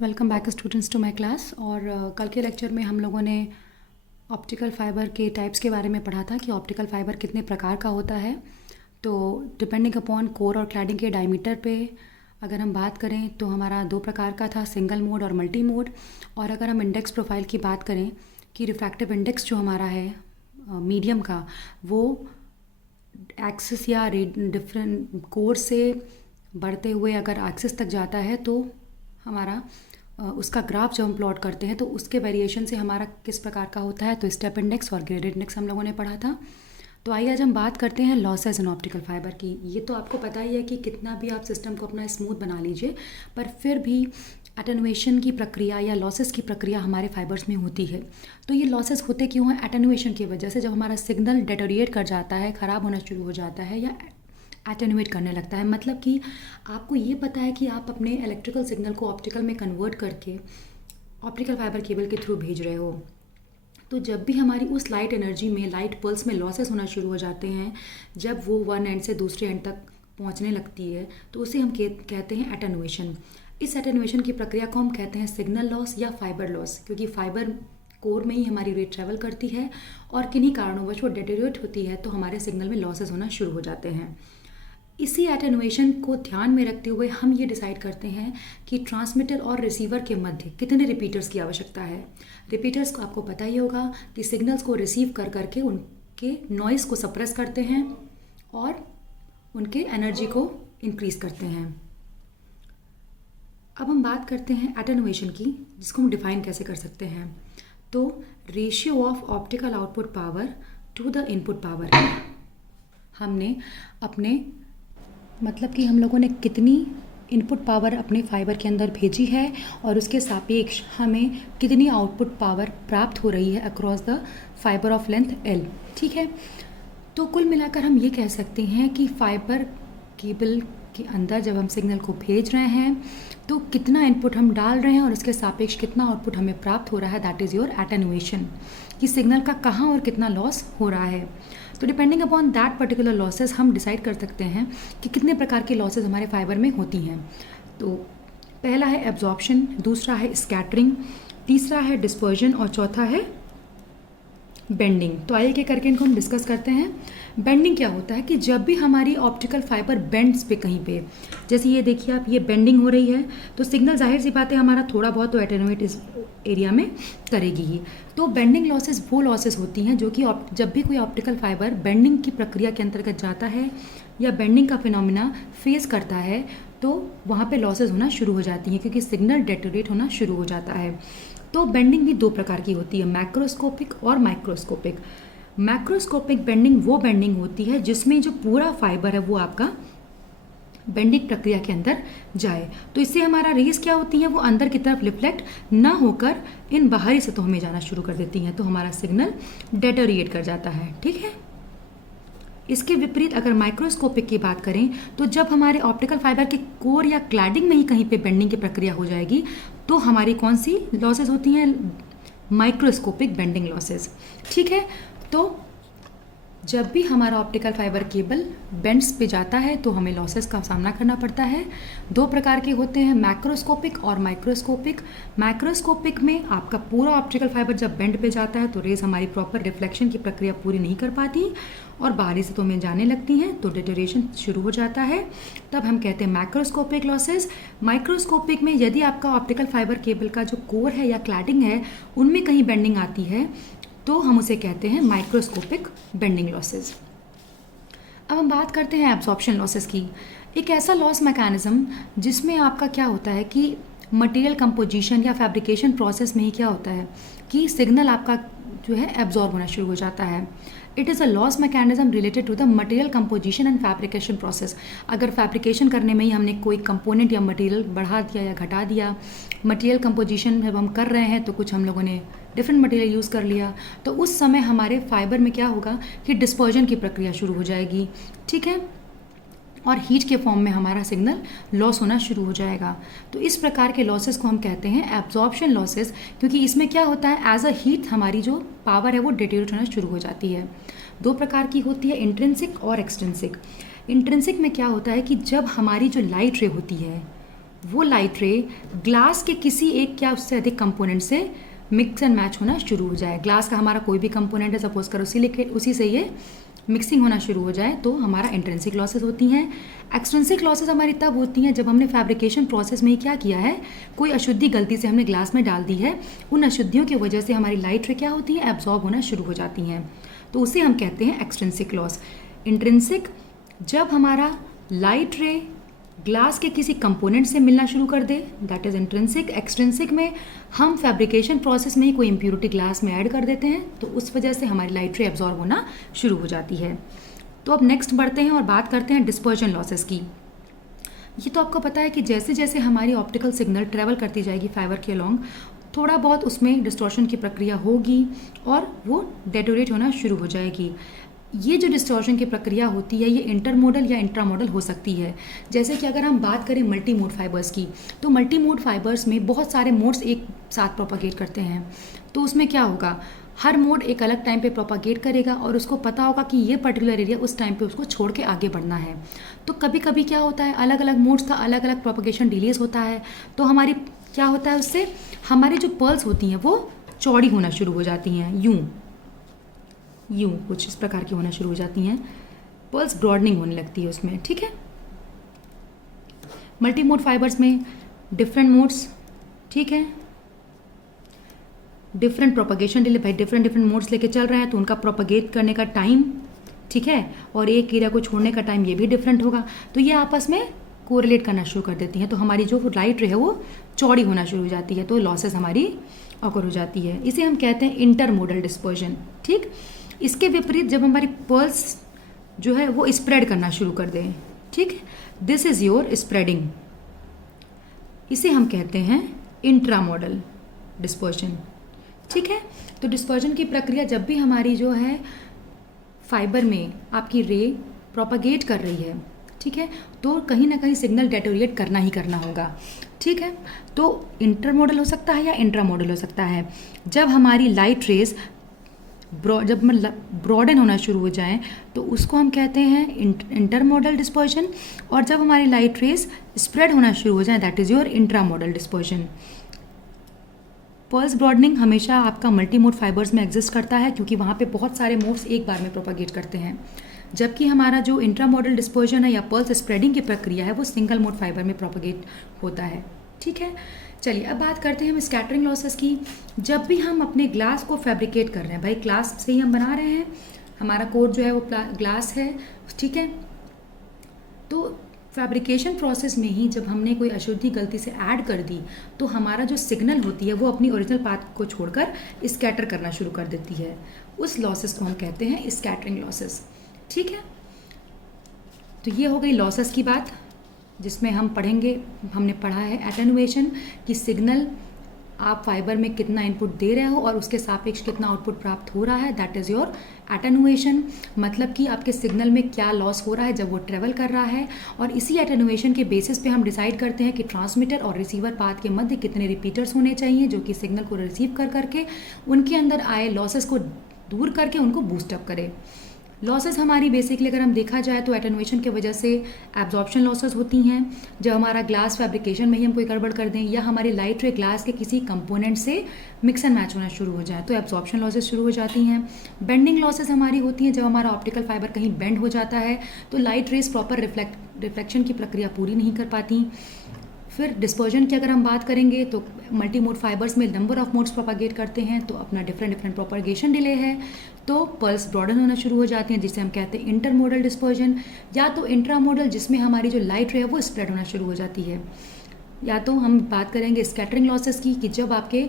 Welcome back students to my class. और कल के लेक्चर में हम लोगों ने ऑप्टिकल फ़ाइबर के टाइप्स के बारे में पढ़ा था कि ऑप्टिकल फ़ाइबर कितने प्रकार का होता है। तो डिपेंडिंग अपॉन कोर और क्लैडिंग के डायमीटर पे अगर हम बात करें तो हमारा दो प्रकार का था, सिंगल मोड और मल्टी मोड। और अगर हम इंडेक्स प्रोफाइल की बात करें कि रिफ्रैक्टिव इंडेक्स जो हमारा है मीडियम का, वो एक्सिस या डिफरेंट कोर से बढ़ते हुए अगर एक्सिस तक जाता है तो हमारा उसका ग्राफ जब हम प्लॉट करते हैं तो उसके वेरिएशन से हमारा किस प्रकार का होता है। तो स्टेप इंडेक्स और ग्रेडेड इंडेक्स हम लोगों ने पढ़ा था। तो आइए आज हम बात करते हैं लॉसेस इन ऑप्टिकल फाइबर की। ये तो आपको पता ही है कि कितना भी आप सिस्टम को अपना स्मूथ बना लीजिए, पर फिर भी एटेनुएशन की प्रक्रिया या लॉसेस की प्रक्रिया हमारे फाइबर्स में होती है। तो ये लॉसेस होते क्यों हैं? एटेनुएशन की वजह से। जब हमारा सिग्नल डेटोरिएट कर जाता है, ख़राब होना शुरू हो जाता है या एटेनुएट करने लगता है, मतलब कि आपको ये पता है कि आप अपने इलेक्ट्रिकल सिग्नल को ऑप्टिकल में कन्वर्ट करके ऑप्टिकल फाइबर केबल के थ्रू भेज रहे हो। तो जब भी हमारी उस लाइट एनर्जी में, लाइट पल्स में लॉसेस होना शुरू हो जाते हैं, जब वो वन एंड से दूसरे एंड तक पहुंचने लगती है, तो उसे हम कहते हैं एटेनुएशन। इस एटेनुएशन की प्रक्रिया को हम कहते हैं सिग्नल लॉस या फाइबर लॉस, क्योंकि फाइबर कोर में ही हमारी रे ट्रैवल करती है और किन्हीं कारणोंवश वो डेटेरियोरेट होती है, तो हमारे सिग्नल में लॉसेस होना शुरू हो जाते हैं। इसी एटेनुएशन को ध्यान में रखते हुए हम ये डिसाइड करते हैं कि ट्रांसमीटर और रिसीवर के मध्य कितने रिपीटर्स की आवश्यकता है। रिपीटर्स को आपको पता ही होगा कि सिग्नल्स को रिसीव कर करके उनके नॉइज़ को सप्रेस करते हैं और उनके एनर्जी को इंक्रीज करते हैं। अब हम बात करते हैं एटेनुएशन की, जिसको हम डिफाइन कैसे कर सकते हैं। तो ratio of optical output power to the input power. हमने अपने मतलब कि हम लोगों ने कितनी इनपुट पावर अपने फाइबर के अंदर भेजी है और उसके सापेक्ष हमें कितनी आउटपुट पावर प्राप्त हो रही है across the fibre of length L। ठीक है, तो कुल मिलाकर हम ये कह सकते हैं कि फाइबर केबल के अंदर जब हम सिग्नल को भेज रहे हैं तो कितना इनपुट हम डाल रहे हैं और उसके सापेक्ष कितना आउटपुट हमें प्राप्त हो रहा है, दैट इज़ योर एटेनुएशन, कि सिग्नल का कहाँ और कितना लॉस हो रहा है। तो depending upon that particular losses हम डिसाइड कर सकते हैं कि कितने प्रकार के लॉसेस हमारे फाइबर में होती हैं। तो पहला है एब्जॉर्प्शन, दूसरा है स्कैटरिंग, तीसरा है डिस्पर्जन और चौथा है बेंडिंग। तो आइए के करके इनको हम डिस्कस करते हैं। बेंडिंग क्या होता है कि जब भी हमारी ऑप्टिकल फाइबर बेंड्स पे कहीं पे, जैसे ये देखिए आप, ये बेंडिंग हो रही है, तो सिग्नल जाहिर सी बात है हमारा थोड़ा बहुत तो एटेनुएट इस एरिया में करेगी ही। तो बेंडिंग लॉसेस वो लॉसेस होती हैं जो कि जब भी कोई ऑप्टिकल फाइबर बेंडिंग की प्रक्रिया के अंतर्गत जाता है या बेंडिंग का फिनोमिना फेस करता है, तो वहाँ पे लॉसेस होना शुरू हो जाती हैं, क्योंकि सिग्नल डेटोरेट होना शुरू हो जाता है। तो बेंडिंग भी दो प्रकार की होती है, मैक्रोस्कोपिक और माइक्रोस्कोपिक। मैक्रोस्कोपिक बेंडिंग वो बेंडिंग होती है जिसमें जो पूरा फाइबर है वो आपका बेंडिंग प्रक्रिया के अंदर जाए। तो इससे हमारा रेस क्या होती है, वो अंदर की तरफ रिफ्लेक्ट ना होकर इन बाहरी सतहों में जाना शुरू कर देती हैं, तो हमारा सिग्नल डेटोरिएट कर जाता है। ठीक है, इसके विपरीत अगर माइक्रोस्कोपिक की बात करें तो जब हमारे ऑप्टिकल फाइबर के कोर या क्लैडिंग में ही कहीं पे बेंडिंग की प्रक्रिया हो जाएगी, तो हमारी कौन सी लॉसेस होती हैं? Microscopic bending losses. ठीक है, तो जब भी हमारा ऑप्टिकल फाइबर केबल बेंड्स पे जाता है तो हमें लॉसेस का सामना करना पड़ता है। दो प्रकार के होते हैं, मैक्रोस्कोपिक और माइक्रोस्कोपिक। मैक्रोस्कोपिक में आपका पूरा ऑप्टिकल फाइबर जब बेंड पे जाता है तो रेज हमारी प्रॉपर रिफ्लेक्शन की प्रक्रिया पूरी नहीं कर पाती और बाहरी सतहों में जाने लगती हैं, तो डेटोरेशन शुरू हो जाता है, तब हम कहते हैं मैक्रोस्कोपिक लॉसेस। माइक्रोस्कोपिक में यदि आपका ऑप्टिकल फाइबर केबल का जो कोर है या क्लैडिंग है उनमें कहीं बेंडिंग आती है तो हम उसे कहते हैं माइक्रोस्कोपिक बेंडिंग लॉसेस। अब हम बात करते हैं एब्जॉर्प्शन लॉसेस की। एक ऐसा लॉस मैकेनिज्म जिसमें आपका क्या होता है कि मटेरियल कंपोजिशन या फैब्रिकेशन प्रोसेस में ही क्या होता है कि सिग्नल आपका जो है एब्जॉर्ब होना शुरू हो जाता है। It is a loss mechanism related to the material composition and fabrication process. अगर फैब्रिकेशन करने में ही हमने कोई कंपोनेंट या मटेरियल बढ़ा दिया या घटा दिया, मटेरियल कंपोजिशन जब हम कर रहे हैं तो कुछ हम लोगों ने डिफरेंट मटेरियल यूज़ कर लिया, तो उस समय हमारे फाइबर में क्या होगा कि डिस्पर्जन की प्रक्रिया शुरू हो जाएगी। ठीक है, और हीट के फॉर्म में हमारा सिग्नल लॉस होना शुरू हो जाएगा। तो इस प्रकार के लॉसेस को हम कहते हैं एब्जॉर्प्शन लॉसेस, क्योंकि इसमें क्या होता है, एज अ हीट हमारी जो पावर है वो डेटेरियोरेट होना शुरू हो जाती है। दो प्रकार की होती है, इंट्रिंसिक और एक्सट्रिंसिक। इंट्रिंसिक में क्या होता है कि जब हमारी जो लाइट रे होती है वो लाइट रे ग्लास के किसी एक या उससे अधिक कंपोनेंट से मिक्स एंड मैच होना शुरू हो जाए। ग्लास का हमारा कोई भी कंपोनेंट है, सपोज करो सिलिकेट, उसी से ये मिक्सिंग होना शुरू हो जाए तो हमारा इंट्रिंसिक लॉसेस होती हैं। एक्सट्रिंसिक लॉसेस हमारी तब होती हैं जब हमने फैब्रिकेशन प्रोसेस में ही क्या किया है, कोई अशुद्धि गलती से हमने ग्लास में डाल दी है, उन अशुद्धियों की वजह से हमारी लाइट रे क्या होती है, एब्जॉर्ब होना शुरू हो जाती हैं, तो उसे हम कहते हैं एक्सट्रिंसिक लॉस। इंट्रिंसिक, जब हमारा लाइट रे ग्लास के किसी कंपोनेंट से मिलना शुरू कर दे, दैट इज इंट्रिंसिक। एक्सट्रिंसिक में हम फैब्रिकेशन प्रोसेस में ही कोई इम्प्योरिटी ग्लास में ऐड कर देते हैं, तो उस वजह से हमारी लाइट रे एब्जॉर्ब होना शुरू हो जाती है। तो अब नेक्स्ट बढ़ते हैं और बात करते हैं डिस्पर्जन लॉसेस की। ये तो आपको पता है कि जैसे जैसे हमारी ऑप्टिकल सिग्नल ट्रेवल करती जाएगी फाइबर के अलॉन्ग, थोड़ा बहुत उसमें डिस्टॉर्शन की प्रक्रिया होगी और वो डेटोरेट होना शुरू हो जाएगी। ये जो डिस्टॉर्शन की प्रक्रिया होती है ये इंटरमोडल या इंट्रामोडल हो सकती है। जैसे कि अगर हम बात करें मल्टी मोड फाइबर्स की, तो मल्टी मोड फाइबर्स में बहुत सारे मोड्स एक साथ प्रोपागेट करते हैं, तो उसमें क्या होगा, हर मोड एक अलग टाइम पे प्रोपागेट करेगा और उसको पता होगा कि ये पर्टिकुलर एरिया उस टाइम पे उसको छोड़ के आगे बढ़ना है। तो कभी कभी क्या होता है, अलग अलग मोड्स का अलग अलग प्रोपागेशन डिलेज होता है, तो हमारी क्या होता है, उससे हमारी जो पर्ल्स होती हैं वो चौड़ी होना शुरू हो जाती हैं, यूं कुछ इस प्रकार की होना शुरू हो जाती हैं, पर्ल्स ब्रॉडनिंग होने लगती है उसमें। ठीक है, मल्टी मोड फाइबर्स में डिफरेंट मोड्स, ठीक है, डिफरेंट प्रोपगेशन डिले, भाई डिफरेंट मोड्स लेके चल रहे हैं तो उनका प्रोपगेट करने का टाइम, ठीक है, और एक एरिया को छोड़ने का टाइम ये भी डिफरेंट होगा, तो ये आपस में कोरिलेट करना शुरू कर देती हैं, तो हमारी जो लाइट रे है वो चौड़ी होना शुरू हो जाती है, तो लॉसेस हमारी ऑकर हो जाती है। इसे हम कहते हैं इंटरमोडल डिस्पर्जन। ठीक, इसके विपरीत जब हमारी पर्ल्स जो है वो स्प्रेड करना शुरू कर दें, ठीक है, दिस इज योर स्प्रेडिंग, इसे हम कहते हैं इंट्रामोडल डिस्पर्जन। ठीक है, तो डिस्पर्जन की प्रक्रिया जब भी हमारी जो है फाइबर में आपकी रे प्रोपागेट कर रही है, ठीक है, तो कहीं ना कहीं सिग्नल डेटोरिएट करना ही करना होगा। ठीक है, तो इंटरमोडल हो सकता है या इंट्रामोडल हो सकता है। जब हमारी लाइट रेज जब ब्रॉडन होना शुरू हो जाए तो उसको हम कहते हैं इंटरमोडल डिस्पर्जन, और जब हमारी लाइट रेज स्प्रेड होना शुरू हो जाए that is your intramodal dispersion. Pulse broadening हमेशा आपका मल्टी मोड फाइबर्स में एग्जिस्ट करता है क्योंकि वहाँ पे बहुत सारे मोड्स एक बार में प्रोपागेट करते हैं, जबकि हमारा जो इंट्रामोडल डिस्पर्जन है या पर्ल्स स्प्रेडिंग की प्रक्रिया है वो सिंगल मोड फाइबर में प्रोपागेट होता है। ठीक है, चलिए अब बात करते हैं हम स्कैटरिंग लॉसेस की। जब भी हम अपने ग्लास को फैब्रिकेट कर रहे हैं, भाई ग्लास से ही हम बना रहे हैं, हमारा कोड जो है वो ग्लास है, ठीक है, तो फैब्रिकेशन प्रोसेस में ही जब हमने कोई अशुद्धि गलती से ऐड कर दी तो हमारा जो सिग्नल होती है वो अपनी ओरिजिनल पाथ को छोड़कर स्कैटर करना शुरू कर देती है, उस लॉसेस को हम कहते हैं स्कैटरिंग लॉसेस। ठीक है, तो ये हो गई लॉसेस की बात, जिसमें हम पढ़ेंगे, हमने पढ़ा है एटेनुएशन कि सिग्नल आप फाइबर में कितना इनपुट दे रहे हो और उसके सापेक्ष कितना आउटपुट प्राप्त हो रहा है, दैट इज़ योर एटेनुएशन। मतलब कि आपके सिग्नल में क्या लॉस हो रहा है जब वो ट्रेवल कर रहा है, और इसी एटेनुएशन के बेसिस पे हम डिसाइड करते हैं कि ट्रांसमीटर और रिसीवर पाथ के मध्य कितने रिपीटर्स होने चाहिए जो कि सिग्नल को रिसीव कर करके उनके अंदर आए लॉसेस को दूर करके उनको बूस्टअप करे। लॉसेस हमारी बेसिकली अगर हम देखा जाए तो एटेनुएशन की वजह से एब्जॉर्प्शन लॉसेस होती हैं, जब हमारा ग्लास फैब्रिकेशन में ही हम कोई गड़बड़ कर दें या हमारी लाइट रे ग्लास के किसी कंपोनेंट से मिक्स एंड मैच होना शुरू हो जाए तो एब्जॉर्प्शन लॉसेस शुरू हो जाती हैं। बेंडिंग लॉसेस हमारी होती हैं जब हमारा ऑप्टिकल फाइबर कहीं बेंड हो जाता है तो लाइट रेज प्रॉपर रिफ्लेक्शन की प्रक्रिया पूरी नहीं कर पाती। फिर डिस्पर्जन की अगर हम बात करेंगे तो मल्टी मोड फाइबर्स में नंबर ऑफ मोड्स प्रोपागेट करते हैं तो अपना डिफरेंट प्रोपागेशन डिले है, तो पल्स ब्रॉडन होना शुरू हो जाती हैं जिसे हम कहते हैं इंटरमोडल डिस्पर्जन, या तो इंट्रामोडल जिसमें हमारी जो लाइट रे है वो स्प्रेड होना शुरू हो जाती है, या तो हम बात करेंगे स्कैटरिंग लॉसेस की कि जब आपके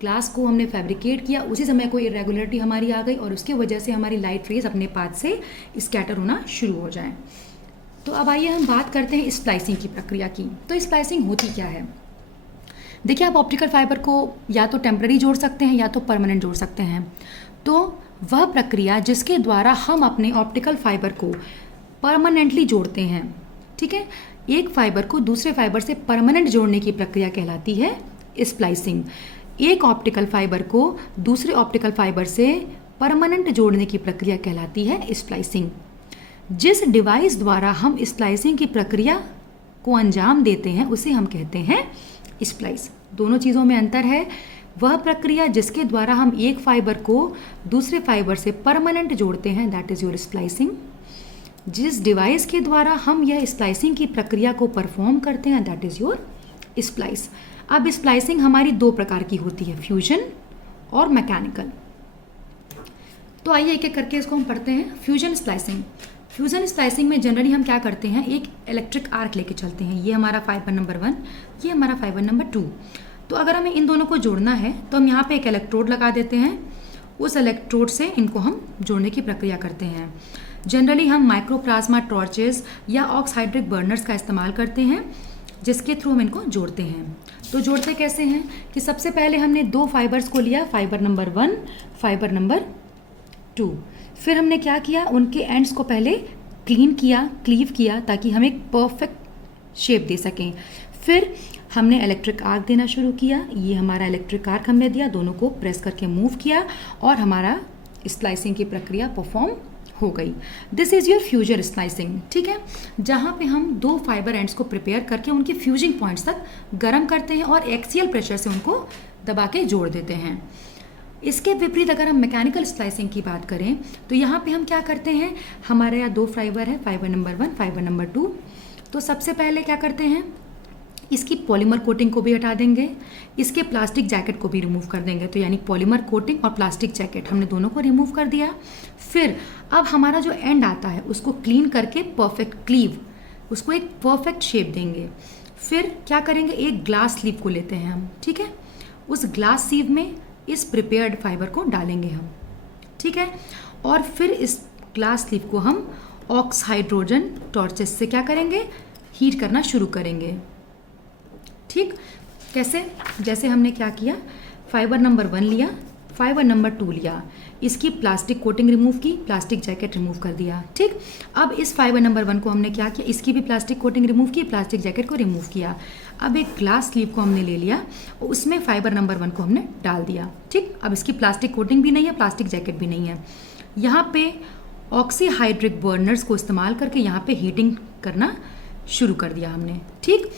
ग्लास को हमने फैब्रिकेट किया उसी समय कोई इरेगुलरिटी हमारी आ गई और उसकी वजह से हमारी लाइट रेज अपने पाथ से स्कैटर होना शुरू हो जाए। तो अब आइए हम बात करते हैं स्प्लाइसिंग की प्रक्रिया की। तो स्प्लाइसिंग होती क्या है? देखिए, आप ऑप्टिकल फाइबर को या तो टेम्पररी जोड़ सकते हैं या तो परमानेंट जोड़ सकते हैं। तो वह प्रक्रिया जिसके द्वारा हम अपने ऑप्टिकल फाइबर को परमानेंटली जोड़ते हैं, ठीक है, एक फाइबर को दूसरे फाइबर से परमानेंट जोड़ने की प्रक्रिया कहलाती है स्प्लाइसिंग। एक ऑप्टिकल फाइबर को दूसरे ऑप्टिकल फाइबर से परमानेंट जोड़ने की प्रक्रिया कहलाती है स्प्लाइसिंग। जिस डिवाइस द्वारा हम स्प्लाइसिंग की प्रक्रिया को अंजाम देते हैं उसे हम कहते हैं स्प्लाइस। दोनों चीज़ों में अंतर है। वह प्रक्रिया जिसके द्वारा हम एक फाइबर को दूसरे फाइबर से परमानेंट जोड़ते हैं, दैट इज़ योर स्प्लाइसिंग। जिस डिवाइस के द्वारा हम यह स्प्लाइसिंग की प्रक्रिया को परफॉर्म करते हैं, दैट इज़ योर स्प्लाइस। अब स्प्लाइसिंग हमारी दो प्रकार की होती है, फ्यूजन और मैकेनिकल। तो आइए एक एक करके इसको हम पढ़ते हैं। Fusion splicing. फ्यूजन स्प्लाइसिंग में जनरली हम क्या करते हैं, एक इलेक्ट्रिक आर्क लेके चलते हैं। ये हमारा फाइबर नंबर 1, ये हमारा फाइबर नंबर 2। तो अगर हमें इन दोनों को जोड़ना है तो हम यहाँ पे एक इलेक्ट्रोड लगा देते हैं। उस इलेक्ट्रोड से इनको हम जोड़ने की प्रक्रिया करते हैं। जनरली हम माइक्रोप्लाज्मा टॉर्चेस या ऑक्साइड्रिक बर्नर्स का इस्तेमाल करते हैं, जिसके थ्रू हम इनको जोड़ते हैं। तो जोड़ते कैसे हैं कि सबसे पहले हमने दो फाइबर्स को लिया, फाइबर नंबर 1, फाइबर नंबर 2। फिर हमने क्या किया, उनके एंड्स को पहले क्लीन किया, क्लीव किया, ताकि हम एक परफेक्ट शेप दे सकें। फिर हमने इलेक्ट्रिक आर्क देना शुरू किया। ये हमारा इलेक्ट्रिक आर्क हमने दिया, दोनों को प्रेस करके मूव किया और हमारा स्प्लाइसिंग की प्रक्रिया परफॉर्म हो गई। This is your fusion splicing, ठीक है, जहाँ पे हम दो फाइबर एंड्स को प्रिपेयर करके उनके फ्यूजिंग पॉइंट्स तक गर्म करते हैं और एक्सियल प्रेशर से उनको दबा के जोड़ देते हैं। इसके विपरीत अगर हम मैकेनिकल स्प्लाइसिंग की बात करें तो यहाँ पे हम क्या करते हैं, हमारे यहाँ दो फाइबर है, फाइबर नंबर 1, फाइबर नंबर 2। तो सबसे पहले क्या करते हैं, इसकी पॉलीमर कोटिंग को भी हटा देंगे, इसके प्लास्टिक जैकेट को भी रिमूव कर देंगे। तो यानी पॉलीमर कोटिंग और प्लास्टिक जैकेट हमने दोनों को रिमूव कर दिया। फिर अब हमारा जो एंड आता है उसको क्लीन करके परफेक्ट क्लीव, उसको एक परफेक्ट शेप देंगे। फिर क्या करेंगे, एक ग्लास स्लीव को लेते हैं हम, ठीक है, उस ग्लास स्लीव में इस प्रिपेयर्ड फाइबर को डालेंगे हम, ठीक है, और फिर इस ग्लास स्लीव को हम ऑक्स हाइड्रोजन टॉर्चेस से क्या करेंगे, हीट करना शुरू करेंगे। ठीक, कैसे, जैसे हमने क्या किया, फाइबर नंबर 1 लिया, फाइबर नंबर 2 लिया, इसकी प्लास्टिक कोटिंग रिमूव की, प्लास्टिक जैकेट रिमूव कर दिया। ठीक, अब इस फाइबर नंबर 1 को हमने क्या किया, इसकी भी प्लास्टिक कोटिंग रिमूव की, प्लास्टिक जैकेट को रिमूव किया। अब एक ग्लास स्लीव को हमने ले लिया, उसमें फाइबर नंबर 1 को हमने डाल दिया। ठीक, अब इसकी प्लास्टिक कोटिंग भी नहीं है, प्लास्टिक जैकेट भी नहीं है। यहाँ पे ऑक्सीहाइड्रिक बर्नर्स को इस्तेमाल करके यहाँ पे हीटिंग करना शुरू कर दिया हमने। ठीक,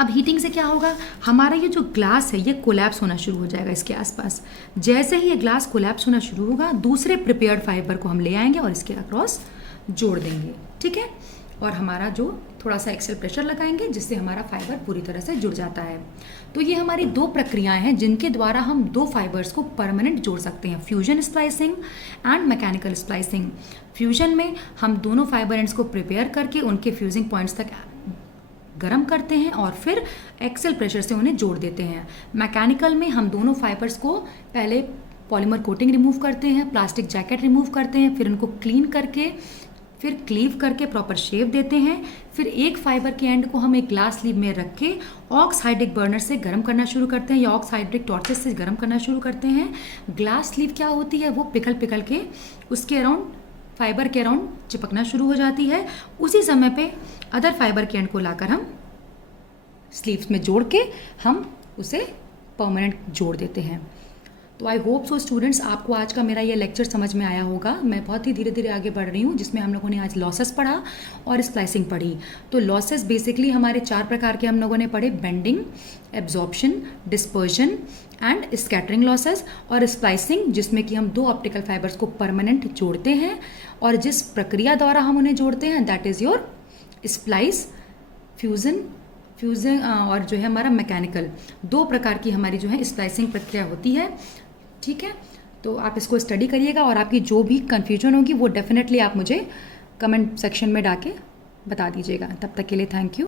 अब हीटिंग से क्या होगा, हमारा ये जो ग्लास है ये कोलैप्स होना शुरू हो जाएगा इसके आसपास। जैसे ही ये ग्लास कोलैप्स होना शुरू होगा, दूसरे प्रिपेयर्ड फाइबर को हम ले आएंगे और इसके अक्रॉस जोड़ देंगे। ठीक है, और हमारा जो थोड़ा सा एक्सेल प्रेशर लगाएंगे, जिससे हमारा फाइबर पूरी तरह से जुड़ जाता है। तो ये हमारी दो प्रक्रियाएं हैं जिनके द्वारा हम दो फाइबर्स को परमानेंट जोड़ सकते हैं, fusion splicing and mechanical splicing. Fusion में हम दोनों फाइबर एंड्स को प्रिपेयर करके उनके फ्यूजिंग पॉइंट्स तक गर्म करते हैं और फिर एक्सेल प्रेशर से उन्हें जोड़ देते हैं। मैकेनिकल में हम दोनों फाइबर्स को पहले पॉलीमर कोटिंग रिमूव करते हैं, प्लास्टिक जैकेट रिमूव करते हैं, फिर उनको क्लीन करके, फिर क्लीव करके प्रॉपर शेप देते हैं। फिर एक फाइबर के एंड को हम एक ग्लास स्लीव में रख के ऑक्साइड्रिक बर्नर से गर्म करना शुरू करते हैं या ऑक्साइड्रिक टॉर्चेस से गर्म करना शुरू करते हैं। ग्लास स्लीव क्या होती है, वो पिघल पिघल के उसके अराउंड, फाइबर के अराउंड चिपकना शुरू हो जाती है। उसी समय पे अदर फाइबर के एंड को लाकर हम स्लीव्स में जोड़ के हम उसे परमानेंट जोड़ देते हैं। तो आई होप सो स्टूडेंट्स, आपको आज का मेरा ये लेक्चर समझ में आया होगा। मैं बहुत ही धीरे धीरे आगे बढ़ रही हूँ, जिसमें हम लोगों ने आज लॉसेस पढ़ा और स्प्लाइसिंग पढ़ी। तो लॉसेस बेसिकली हमारे 4 प्रकार के हम लोगों ने पढ़े, bending, absorption, dispersion and scattering losses. और स्प्लाइसिंग, जिसमें कि हम दो ऑप्टिकल फाइबर्स को परमानेंट जोड़ते हैं और जिस प्रक्रिया द्वारा हम उन्हें जोड़ते हैं, that is your splice. Fusion और जो है हमारा मैकेनिकल, 2 प्रकार की हमारी जो है स्प्लाइसिंग प्रक्रिया होती है। ठीक है, तो आप इसको स्टडी करिएगा और आपकी जो भी कन्फ्यूजन होगी वो डेफिनेटली आप मुझे कमेंट सेक्शन में डाल के बता दीजिएगा। तब तक के लिए थैंक यू।